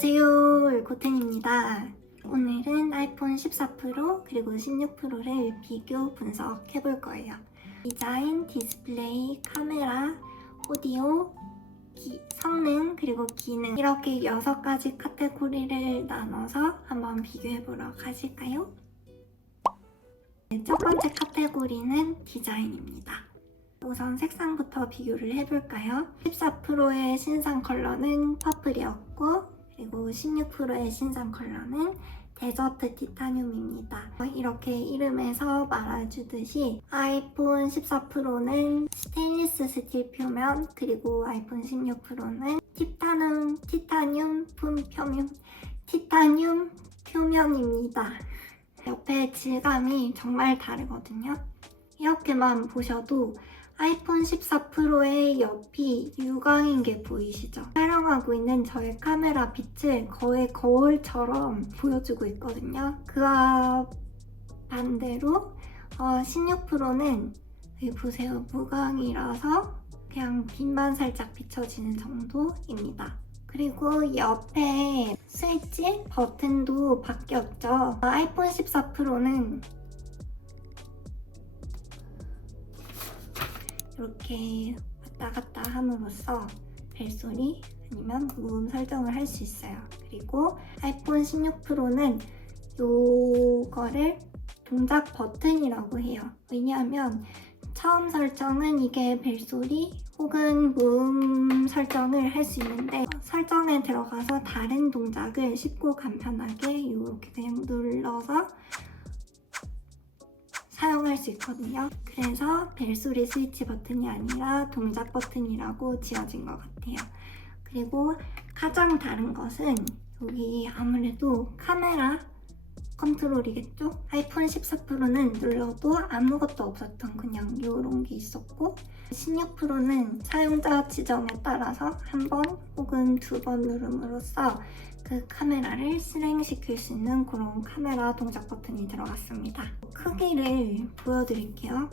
안녕하세요, 고텐입니다. 오늘은 아이폰 14 프로 그리고 16 프로를 비교 분석해 볼 거예요. 디자인, 디스플레이, 카메라, 오디오, 성능, 그리고 기능 이렇게 6가지 카테고리를 나눠서 한번 비교해 보러 가실까요? 첫 번째 카테고리는 디자인입니다. 우선 색상부터 비교를 해볼까요? 14 프로의 신상 컬러는 퍼플이었고 그리고 16 프로의 신상 컬러는 데저트 티타늄입니다. 이렇게 이름에서 말해주듯이 아이폰 14 프로는 스테인리스 스틸 표면, 그리고 아이폰 16 프로는 티타늄 표면입니다. 옆에 질감이 정말 다르거든요. 이렇게만 보셔도 아이폰 14 프로의 옆이 유광인 게 보이시죠? 촬영하고 있는 저의 카메라 빛을 거의 거울처럼 보여주고 있거든요. 그와 반대로 16 프로는 여기 보세요. 무광이라서 그냥 빛만 살짝 비춰지는 정도입니다. 그리고 옆에 스위치 버튼도 바뀌었죠. 아이폰 14 프로는 이렇게 왔다 갔다 함으로써 벨소리 아니면 무음 설정을 할 수 있어요. 그리고 아이폰 16 프로는 이거를 동작 버튼이라고 해요. 왜냐하면 처음 설정은 이게 벨소리 혹은 무음 설정을 할 수 있는데 설정에 들어가서 다른 동작을 쉽고 간편하게 이렇게 그냥 눌러서 사용할 수 있거든요. 그래서 벨소리 스위치 버튼이 아니라 동작 버튼이라고 지어진 것 같아요. 그리고 가장 다른 것은 여기 아무래도 카메라 컨트롤이겠죠? 아이폰 14 프로는 눌러도 아무것도 없었던 그냥 이런 게 있었고 16 프로는 사용자 지정에 따라서 한 번 혹은 2번 누름으로써 그 카메라를 실행시킬 수 있는 그런 카메라 동작 버튼이 들어갔습니다. 크기를 보여드릴게요.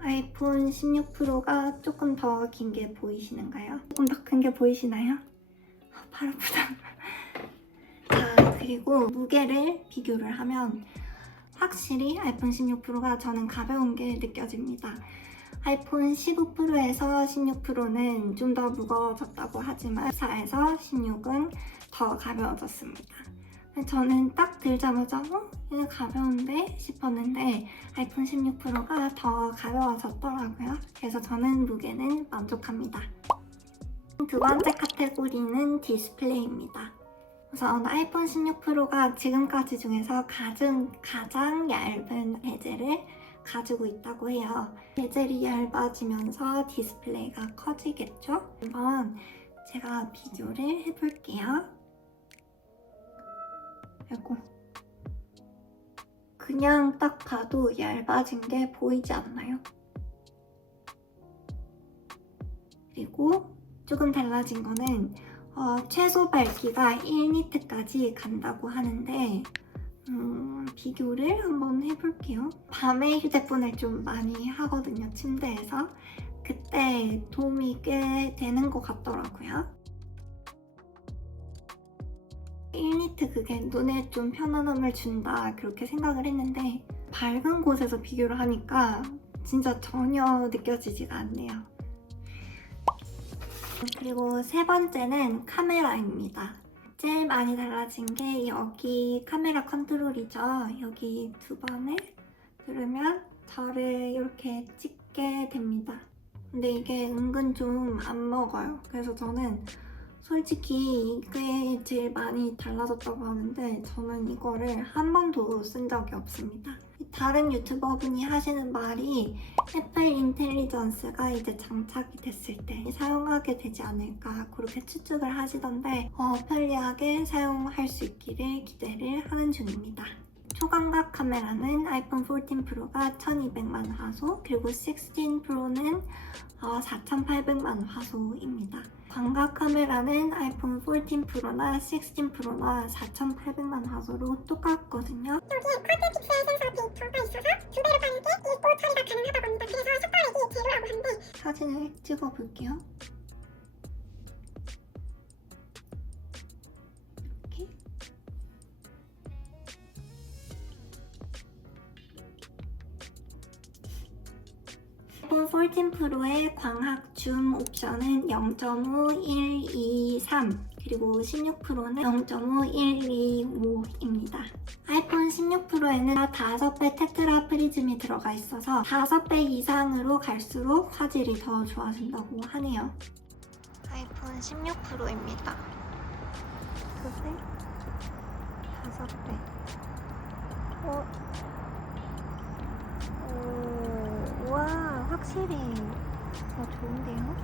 아이폰 16 프로가 조금 더 긴 게 보이시는가요? 조금 더 큰 게 보이시나요? 팔 아프다. 자, 그리고 무게를 비교를 하면 확실히 아이폰 16 프로가 저는 가벼운 게 느껴집니다. 아이폰 15 프로에서 16 프로는 좀 더 무거워졌다고 하지만 14에서 16은 더 가벼워졌습니다. 저는 딱 들자마자 이거 가벼운데 싶었는데 아이폰 16 프로가 더 가벼워졌더라고요. 그래서 저는 무게는 만족합니다. 두 번째 카테고리는 디스플레이입니다. 우선 아이폰 16 프로가 지금까지 중에서 가장 얇은 베젤을 가지고 있다고 해요. 베젤이 얇아지면서 디스플레이가 커지겠죠? 한번 제가 비교를 해볼게요. 아이고. 그냥 딱 봐도 얇아진 게 보이지 않나요? 그리고 조금 달라진 거는 최소 밝기가 1니트까지 간다고 하는데 비교를 한번 해볼게요. 밤에 휴대폰을 좀 많이 하거든요, 침대에서. 그때 도움이 꽤 되는 것 같더라고요. 1니트 그게 눈에 좀 편안함을 준다 그렇게 생각을 했는데 밝은 곳에서 비교를 하니까 진짜 전혀 느껴지지가 않네요. 그리고 세 번째는 카메라입니다. 제일 많이 달라진 게 여기 카메라 컨트롤이죠. 여기 2번을 누르면 저를 이렇게 찍게 됩니다. 근데 이게 은근 좀 안 먹어요. 그래서 저는 솔직히 이게 제일 많이 달라졌다고 하는데 저는 이거를 한 번도 쓴 적이 없습니다. 다른 유튜버분이 하시는 말이 애플 인텔리전스가 이제 장착이 됐을 때 사용하게 되지 않을까 그렇게 추측을 하시던데 편리하게 사용할 수 있기를 기대를 하는 중입니다. 초광각 카메라는 아이폰 14 프로가 1200만 화소, 그리고 16 프로는 4800만 화소입니다. 광각 카메라는 아이폰 14 프로나 16 프로나 4800만 화소로 똑같거든요. 여기에 퀄리티 센서 데이터가 있어서 2배로 빠르게 읽고 처리가 가능하다고 합니다. 그래서 속도력이 제로라고 하는데 사진을 찍어 볼게요. 14 프로의 광학 줌 옵션은 0.5, 1, 2, 3 그리고 16 프로는 0.5, 1, 2, 5입니다. 아이폰 16 프로에는 5배 테트라 프리즘이 들어가 있어서 5배 이상으로 갈수록 화질이 더 좋아진다고 하네요. 아이폰 16 프로입니다. 2배, 5배. 와, 확실히 더 좋은데요?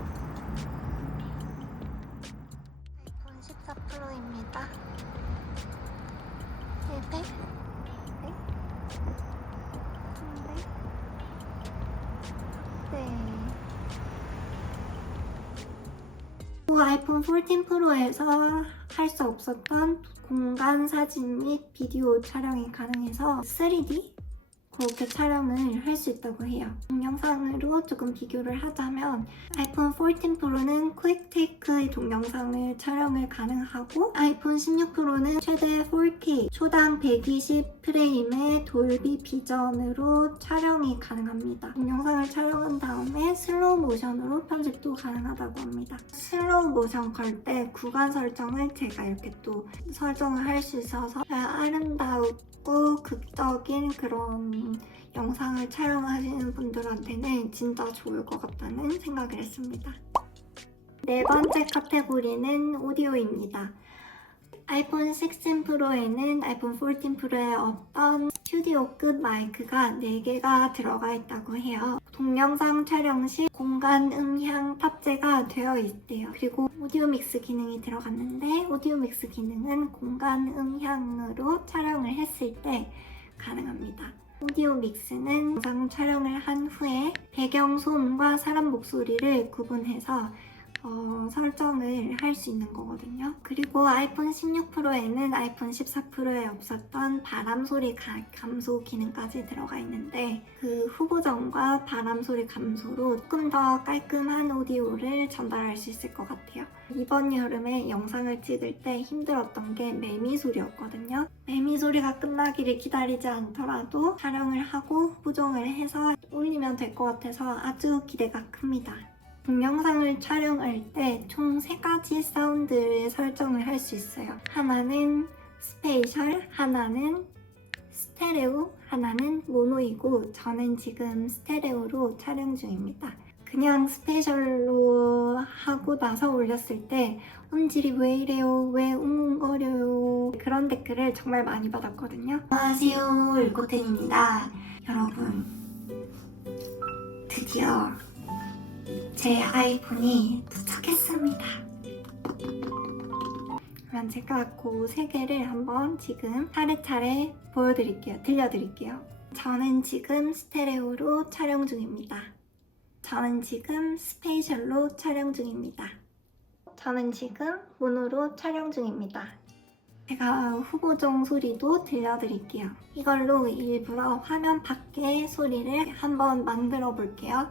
아이폰 14 프로입니다. 1배, 2배, 3배, 4배. 아이폰 14 프로에서 할 수 없었던 공간 사진 및 비디오 촬영이 가능해서 3D 그렇게 촬영을 할 수 있다고 해요. 동영상으로 조금 비교를 하자면 아이폰 14 프로는 퀵테이크의 동영상을 촬영을 가능하고 아이폰 16 프로는 최대 4K 초당 120프레임의 돌비 비전으로 촬영이 가능합니다. 동영상을 촬영한 다음에 슬로우 모션으로 편집도 가능하다고 합니다. 슬로우 모션 걸 때 구간 설정을 제가 이렇게 또 설정을 할 수 있어서 아름다웠고 극적인 그런 영상을 촬영하시는 분들한테는 진짜 좋을 것 같다는 생각을 했습니다. 네 번째 카테고리는 오디오입니다. 아이폰 16 프로에는 아이폰 14 프로에 없던 스튜디오급 마이크가 4개가 들어가 있다고 해요. 동영상 촬영 시 공간 음향 탑재가 되어 있대요. 그리고 오디오 믹스 기능이 들어갔는데 오디오 믹스 기능은 공간 음향으로 촬영을 했을 때 가능합니다. 오디오 믹스는 영상 촬영을 한 후에 배경 소음과 사람 목소리를 구분해서 설정을 할 수 있는 거거든요. 그리고 아이폰 16 프로에는 아이폰 14 프로에 없었던 바람 소리 감소 기능까지 들어가 있는데 그 후보정과 바람 소리 감소로 조금 더 깔끔한 오디오를 전달할 수 있을 것 같아요. 이번 여름에 영상을 찍을 때 힘들었던 게 매미 소리였거든요. 매미 소리가 끝나기를 기다리지 않더라도 촬영을 하고 후보정을 해서 올리면 될 것 같아서 아주 기대가 큽니다. 동영상을 촬영할 때 총 3가지 사운드를 설정을 할 수 있어요. 하나는 스페이셜, 하나는 스테레오, 하나는 모노이고 저는 지금 스테레오로 촬영 중입니다. 그냥 스페이셜로 하고 나서 올렸을 때 음질이 왜 이래요? 왜 웅웅거려요? 그런 댓글을 정말 많이 받았거든요. 안녕하세요, 울코텐입니다. 여러분, 드디어 제 아이폰이 도착했습니다. 그럼 제가 그 3개를 한번 지금 차례차례 보여드릴게요. 들려드릴게요. 저는 지금 스테레오로 촬영 중입니다. 저는 지금 스페이셜로 촬영 중입니다. 저는 지금 모노로 촬영 중입니다. 제가 후보정 소리도 들려드릴게요. 이걸로 일부러 화면 밖의 소리를 한번 만들어 볼게요.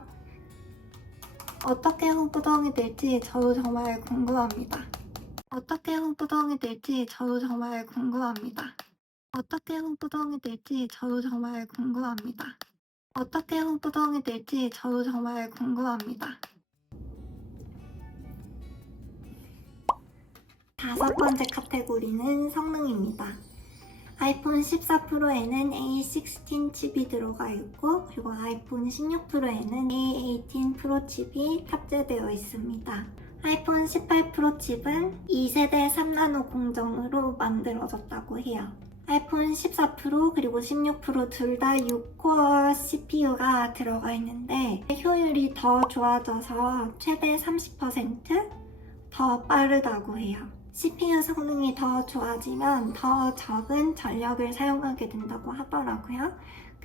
어떻게 후보정이 될지 저도 정말 궁금합니다. 어떻게 후보정이 될지 저도 정말 궁금합니다. 어떻게 후보정이 될지 저도 정말 궁금합니다. 어떻게 후보정이 될지 저도 정말 궁금합니다. 5번째 카테고리는 성능입니다. 아이폰 14 프로에는 A16 칩이 들어가 있고 그리고 아이폰 16 프로에는 A18 프로 칩이 탑재되어 있습니다. 아이폰 18 프로 칩은 2세대 3나노 공정으로 만들어졌다고 해요. 아이폰 14 프로 그리고 16 프로 둘 다 6코어 CPU가 들어가 있는데 효율이 더 좋아져서 최대 30% 더 빠르다고 해요. CPU 성능이 더 좋아지면 더 적은 전력을 사용하게 된다고 하더라고요.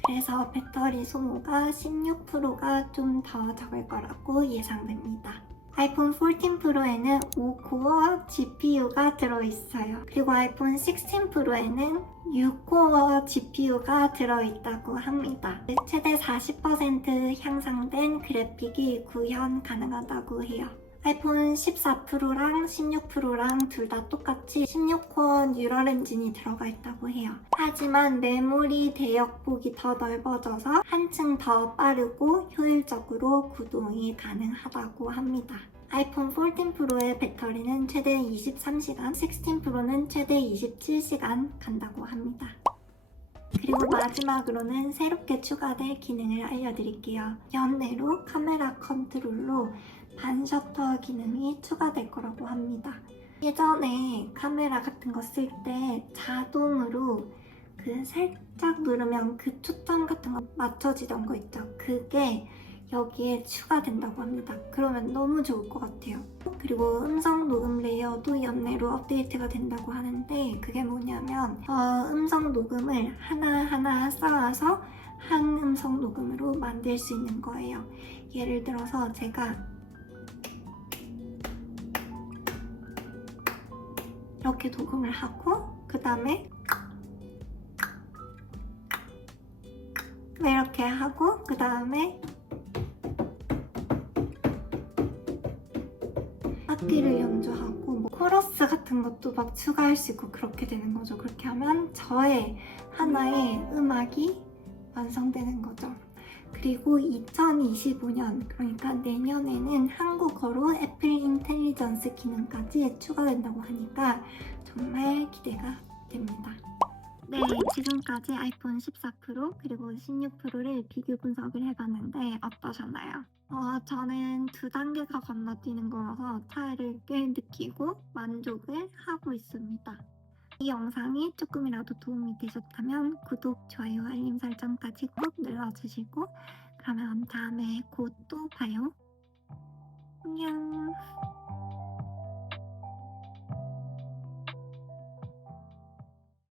그래서 배터리 소모가 16 프로가 좀 더 적을 거라고 예상됩니다. 아이폰 14 프로에는 5코어 GPU가 들어있어요. 그리고 아이폰 16 프로에는 6코어 GPU가 들어있다고 합니다. 최대 40% 향상된 그래픽이 구현 가능하다고 해요. 아이폰 14 프로랑 16 프로랑 둘 다 똑같이 16콘 뉴럴 엔진이 들어가 있다고 해요. 하지만 메모리 대역폭이 더 넓어져서 한층 더 빠르고 효율적으로 구동이 가능하다고 합니다. 아이폰 14 프로의 배터리는 최대 23시간, 16 프로는 최대 27시간 간다고 합니다. 그리고 마지막으로는 새롭게 추가될 기능을 알려드릴게요. 연내로 카메라 컨트롤로 반셔터 기능이 추가될 거라고 합니다. 예전에 카메라 같은 거 쓸 때 자동으로 그 살짝 누르면 그 초점 같은 거 맞춰지던 거 있죠? 그게 여기에 추가된다고 합니다. 그러면 너무 좋을 것 같아요. 그리고 음성 녹음 레이어도 연내로 업데이트가 된다고 하는데 그게 뭐냐면 음성 녹음을 하나하나 쌓아서 한 음성 녹음으로 만들 수 있는 거예요. 예를 들어서 제가 이렇게 녹음을 하고 그 다음에 이렇게 하고 그 다음에 악기를 연주하고 뭐 코러스 같은 것도 막 추가할 수 있고 그렇게 되는 거죠. 그렇게 하면 저의 하나의 음악이 완성되는 거죠. 그리고 2025년 그러니까 내년에는 한국어로 애플 인텔리전스 기능까지 추가된다고 하니까 정말 기대가 됩니다. 네, 지금까지 아이폰 14 프로 그리고 16 프로를 비교 분석을 해봤는데 어떠셨나요? 저는 두 단계가 건너뛰는 거라서 차이를 꽤 느끼고 만족을 하고 있습니다. 이 영상이 조금이라도 도움이 되셨다면 구독, 좋아요, 알림 설정까지 꼭 눌러주시고 그러면 다음에 곧 또 봐요. 안녕.